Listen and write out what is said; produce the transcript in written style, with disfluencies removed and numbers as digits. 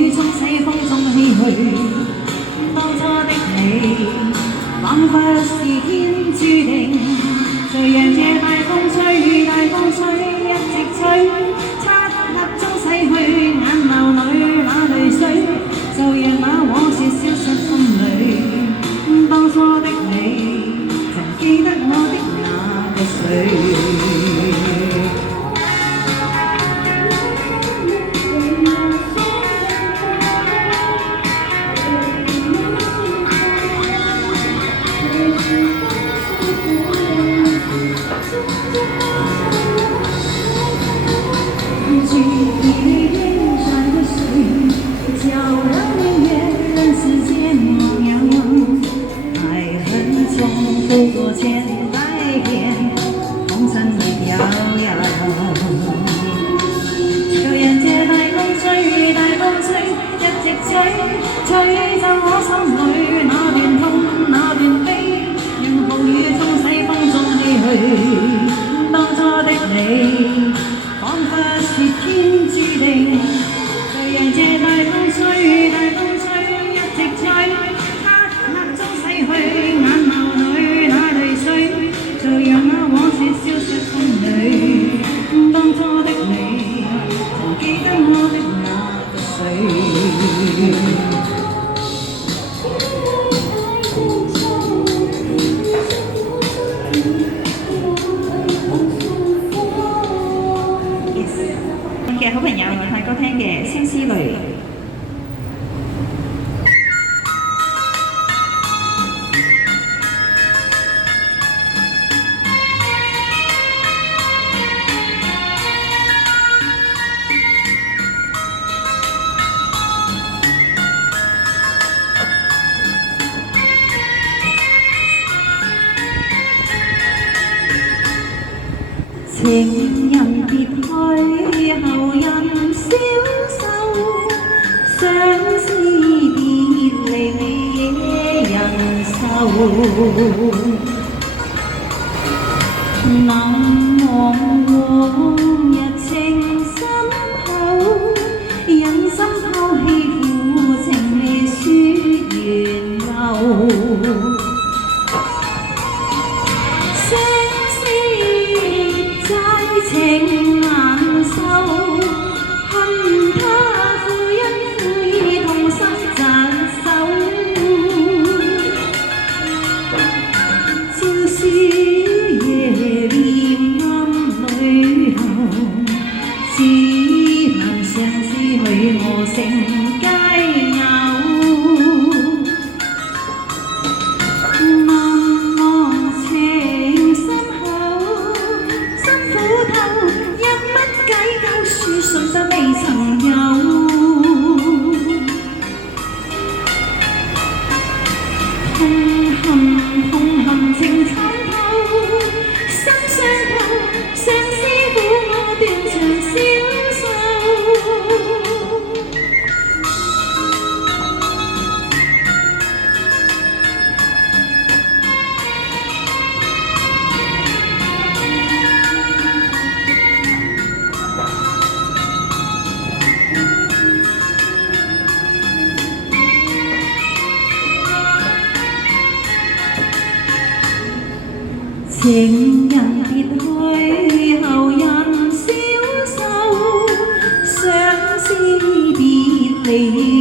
雨中洗風中唏噓。當初的你，彷彿是天注定。誰讓這大風吹，大風吹，一直吹，漆黑中洗去眼眸裏那淚水，就讓那往事消失風裏。當初的你，曾記得我的那個誰？距离天山的水，叫让明月人世间梦遥遥。爱恨重复过千百遍，红尘里遥遥。就讓這大風吹，大風吹，一直吹，吹走我心裏那段痛，那段悲，讓暴雨中洗風中唏噓。當初的你，彷彿是天注定，誰讓這大風吹，大風吹，一直吹，黑黑中洗去眼眸裏那淚水，就讓那往事消失風裏。當初的你，曾記得我的那個誰？嘅好朋友太歌廳嘅《星絲淚》。情人別去，後人消瘦，相思別離人愁。能忘往日情深厚，忍心拋棄負情離雪緣流。情難受，恨他負因負義痛心疾首。朝宵夜念暗裏流，只恨相思許我成佳偶。信得未曾有，痛恨情參透，心傷透，相思苦我斷腸消受。情人別去，後人消瘦，相思別離。